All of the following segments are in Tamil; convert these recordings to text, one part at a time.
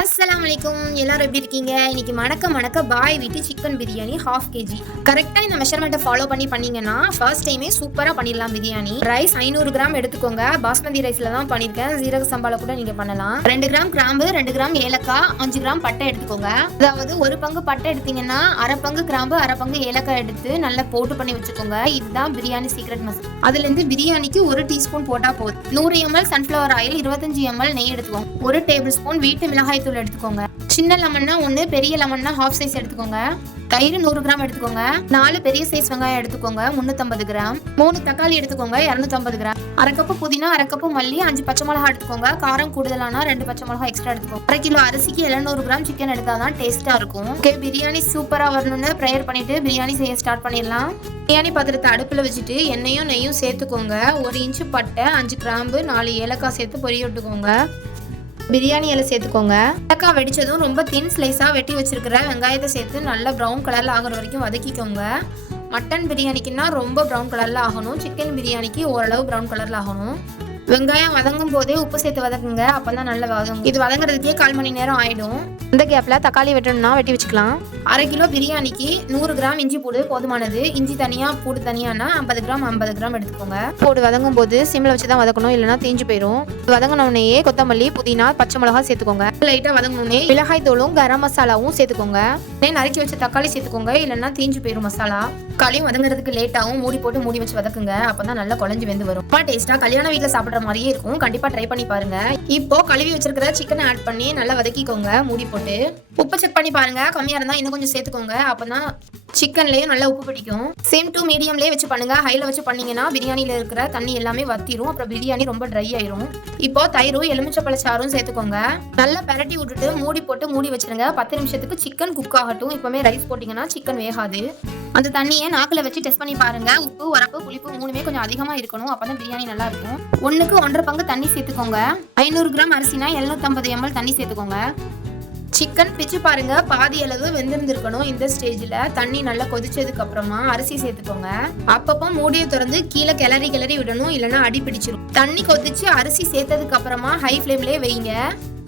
அஸ்ஸலாமலைக்கும். எல்லாரும் எப்படி இருக்கீங்க? இன்னைக்கு மணக்க மணக்க பாய் வீட்டு சிக்கன் பிரியாணி 1/2 kg. கரெக்டா இந்த மெஷர்மெண்ட்டை ஃபாலோ பண்ணீங்கன்னா ஃபர்ஸ்ட் டைமே சூப்பரா பண்ணிடலாம் பிரியாணி. ரைஸ் 500 கிராம் எடுத்துக்கோங்க. பாஸ்மதி ரைஸ்ல தான் பண்ணிருக்கேன். ஜீரக சம்பால கூட நீங்க பண்ணலாம். 2 கிராம் கிராம்பு, 2 கிராம் ஏலக்காய், 5 கிராம் பட்டை எடுத்துக்கோங்க. அதாவது ஒரு பங்கு பட்டை எடுத்தீங்கன்னா அரை பங்கு கிராம்பு, அரை பங்கு ஏலக்காய் எடுத்து நல்லா போட்டு பண்ணி வச்சுக்கோங்க. இதுதான் பிரியாணி சீக்ரெட் மசாலா. அதுல இருந்து பிரியாணிக்கு 1 டீஸ்பூன் போட்டா போதும். 100 ml சன்ஃபிளவர் ஆயில், 25 ml நெய் எடுத்துக்கோங்க. 1 டேபிள் ஸ்பூன் வீட்டு மிளகாய் தூள் எடுத்துக்கோங்க. சின்ன லெமன்னா 1, பெரிய லெமன்னா 1/2 சைஸ் எடுத்துக்கோங்க. தயிர் 100 கிராம் எடுத்துக்கோங்க. 4 பெரிய சைஸ் வெங்காயம் எடுத்துக்கோங்க 350 கிராம். 3 தக்காளி எடுத்துக்கோங்க 250 கிராம். அரை கப்பு புதினா, அரை கப்பு மல்லி, 5 பச்சை மிளகாய் எடுத்துக்கோங்க. காரம் கூடுதலானா 2 பச்சை மிளகாய் எக்ஸ்ட்ரா எடுத்துக்கோங்க. 1 கிலோ அரிசிக்கு 700 கிராம் சிக்கன் எடுத்தாதான் டேஸ்டா இருக்கும். ஓகே, பிரியாணி சூப்பரா வரணும்னு ப்ரேயர் பண்ணிட்டு பிரியாணி செய்ய ஸ்டார்ட் பண்ணிடலாம். பிரியாணி பாத்திரத்தை அடுப்புல வச்சுட்டு எண்ணெயும் நெய்யும் சேர்த்துக்கோங்க. 1 இன்ச்சு பட்டை, 5 கிராம்பு, 4 ஏலக்காய் சேர்த்து பொரிய விட்டுக்கோங்க. பிரியாணி இலை சேர்த்துக்கோங்க. ஏலக்காய் வெடிச்சதும் ரொம்ப தின் ஸ்லைஸா வெட்டி வச்சிருக்கிற வெங்காயத்தை சேர்த்து நல்லா ப்ரௌன் கலர்ல ஆகிற வரைக்கும் வதக்கிக்கோங்க. மட்டன் பிரியாணிக்குன்னா ரொம்ப ப்ரௌன் கலர்ல ஆகணும். சிக்கன் பிரியாணிக்கு ஓரளவு ப்ரௌன் கலர்ல ஆகணும். வெங்காயம் வதங்கும் போதே உப்பு சேர்த்து வதக்குங்க. அப்பதான் நல்லா வதங்கும். இது வதங்குறதுக்கே 1/4 மணி நேரம் ஆயிடும். இந்த கேப்ல தக்காளி வெட்டணும்னா வெட்டி வச்சுக்கலாம். 1/2 கிலோ பிரியாணிக்கு 100 கிராம் இஞ்சி பூடு போதுமானது. இஞ்சி தனியா பூடு தனியானா 50 கிராம் எடுத்துக்கோங்க. பூடு வதங்கும் போது சிம்ல வச்சுதான் வதக்கணும், இல்லைன்னா தீஞ்சு போயிடும். வதங்கினோடனே கொத்தமல்லி, புதினா, பச்சை மிளகாய் சேர்த்துக்கோங்க. லைட்டா வதங்கணுன்னே மிளகாய் தூளும் கரம் மசாலாவும் சேர்த்துக்கோங்க. நறுக்கி வச்ச தக்காளி சேர்த்துக்கோங்க, இல்லைன்னா தீஞ்சு போயிடும் மசாலா. களியும் வதங்குறதுக்கு லேட்டாகவும் மூடி வச்சு வதக்குங்க. அப்பதான் நல்லா குழஞ்சு வெந்து வரும். டேஸ்டா கல்யாண வீட்டுல சாப்பிடுற மாதிரியே இருக்கும். கண்டிப்பா ட்ரை பண்ணி பாருங்க. இப்போ கழுவி வச்சிருக்கிற சிக்கனை ஆட் பண்ணி நல்லா வதக்கிக்கோங்க. மூடி போட்டு உப்பு செக் பண்ணி பாருங்க. கம்மியா இருந்தா இன்னும் கொஞ்சம் சேர்த்துக்கோங்க. அப்பதான் சிக்கன்லயும் நல்லா உப்பு பிடிக்கும். சேம் டு மீடியம்லயே வச்சு பண்ணுங்க. ஹைல வச்சு பண்ணீங்கன்னா பிரியாணில இருக்கிற தண்ணி எல்லாமே வத்திரும். அப்புறம் பிரியாணி ரொம்ப ட்ரை ஆயிரும். இப்போ தயிரும் எலுமிச்சப்பழ சாறும் சேர்த்துக்கோங்க. நல்லா பெரட்டி விட்டுட்டு மூடி வச்சிருங்க. 10 நிமிஷத்துக்கு சிக்கன் குக் ஆகட்டும். இப்பவுமே ரைஸ் போட்டீங்கன்னா சிக்கன் வேகாது. அந்த தண்ணியை நாக்குல வச்சு டெஸ்ட் பண்ணி பாருங்க. உப்பு, உரப்பு, புளிப்பு மூணுமே கொஞ்சம் அதிகமா இருக்கணும். அப்பதான் பிரியாணி நல்லா இருக்கும். 1க்கு 1.5 பங்கு தண்ணி சேர்த்துக்கோங்க. 500 கிராம் அரிசினா 750 ml தண்ணி சேர்த்துக்கோங்க. சிக்கன் பிச்சு பாருங்க, பாதி அளவு வெந்திருந்திருக்கணும். இந்த ஸ்டேஜ்ல தண்ணி நல்லா கொதிச்சதுக்கு அப்புறமா அரிசி சேர்த்துக்கோங்க. அப்பப்போ மூடியை திறந்து கீழே கிளறி விடணும், இல்லைன்னா அடி பிடிச்சிரும். தண்ணி கொதிச்சு அரிசி சேர்த்ததுக்கு அப்புறமா ஹை ஃபிளேம்லயே வைங்க.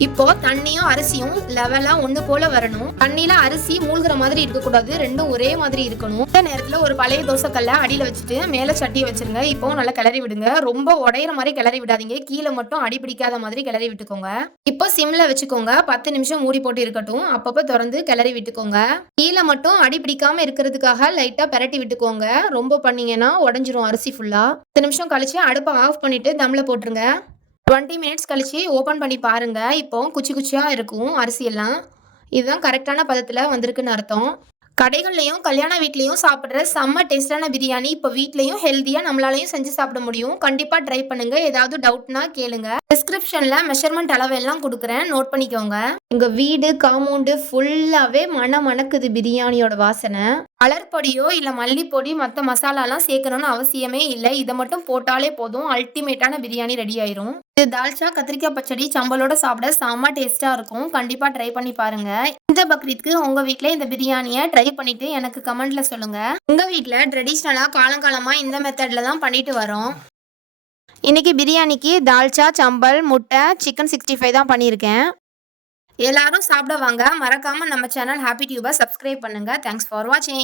இப்போ தண்ணியும் அரிசியும் லெவலா ஒண்ணு போல வரணும். தண்ணியில அரிசி மூழ்கிற மாதிரி இருக்கக்கூடாது, ரெண்டும் ஒரே மாதிரி இருக்கணும். இந்த நேரத்துல ஒரு பழைய தோசைக்கல்ல அடியில வச்சுட்டு மேல சட்டியை வச்சிருங்க. இப்போ நல்லா கிளறி விடுங்க. ரொம்ப உடையிற மாதிரி கிளறி விடாதீங்க. கீழே மட்டும் அடி பிடிக்காத மாதிரி கிளறி விட்டுக்கோங்க. இப்போ சிம்ல வச்சுக்கோங்க. 10 நிமிஷம் மூடி போட்டு இருக்கட்டும். அப்பப்போ திறந்து கிளறி விட்டுக்கோங்க. கீழே மட்டும் அடி பிடிக்காம இருக்கிறதுக்காக லைட்டா பெரட்டி விட்டுக்கோங்க. ரொம்ப பண்ணீங்கன்னா உடஞ்சிரும் அரிசி ஃபுல்லா. 10 நிமிஷம் கழிச்சு அடுப்பை ஆஃப் பண்ணிட்டு தம்ல போட்டுருங்க. 20 மினிட்ஸ் கழிச்சு ஓபன் பண்ணி பாருங்க. இப்போ குச்சியா இருக்கும் அரிசி எல்லாம். இதுதான் கரெக்டான பதத்துல வந்திருக்குன்னு அர்த்தம். கடைகள்லயும் கல்யாண வீட்லயும் சாப்பிடுற செம்ம டேஸ்டான பிரியாணி இப்போ வீட்லயும் ஹெல்தியா நம்மளாலையும் செஞ்சு சாப்பிட முடியும். கண்டிப்பா ட்ரை பண்ணுங்க. ஏதாவது டவுட்னா கேளுங்க. டிஸ்கிரிப்ஷன்ல மெஷர்மெண்ட் அளவு எல்லாம் கொடுக்குறேன், நோட் பண்ணிக்கோங்க. உங்க வீடு காம்பவுண்டு ஃபுல்லாவே மணக்குது பிரியாணியோட வாசனை. கலர் பொடியோ இல்ல மல்லிப்பொடி மற்ற மசாலாலாம் சேர்க்கணும்னு அவசியமே இல்லை. இதை மட்டும் போட்டாலே போதும், அல்டிமேட்டான பிரியாணி ரெடி ஆயிரும். இது தால்ச்சா கத்திரிக்காய் பச்சடி சம்பலோட சாப்பிட செம்ம டேஸ்டா இருக்கும். கண்டிப்பா ட்ரை பண்ணி பாருங்க. இந்த பக்ரீத்க்கு உங்க வீட்ல இந்த பிரியாணியை ட்ரை பண்ணிட்டு எனக்கு கமெண்ட்ல சொல்லுங்க. உங்க வீட்ல ட்ரெடிஷ்னலா காலங்காலமா இந்த மெத்தட்ல தான் பண்ணிட்டு வரோம். இன்னைக்கு பிரியாணிக்கு தால்ச்சா, சம்பல், முட்டை, சிக்கன் 65 தான் பண்ணியிருக்கேன். எல்லாரும் சாப்பிட வாங்க. மறக்காம நம்ம சேனல் ஹாப்பி டியூபை சப்ஸ்கிரைப் பண்ணுங்க. தேங்க்ஸ் ஃபார் வாட்சிங்.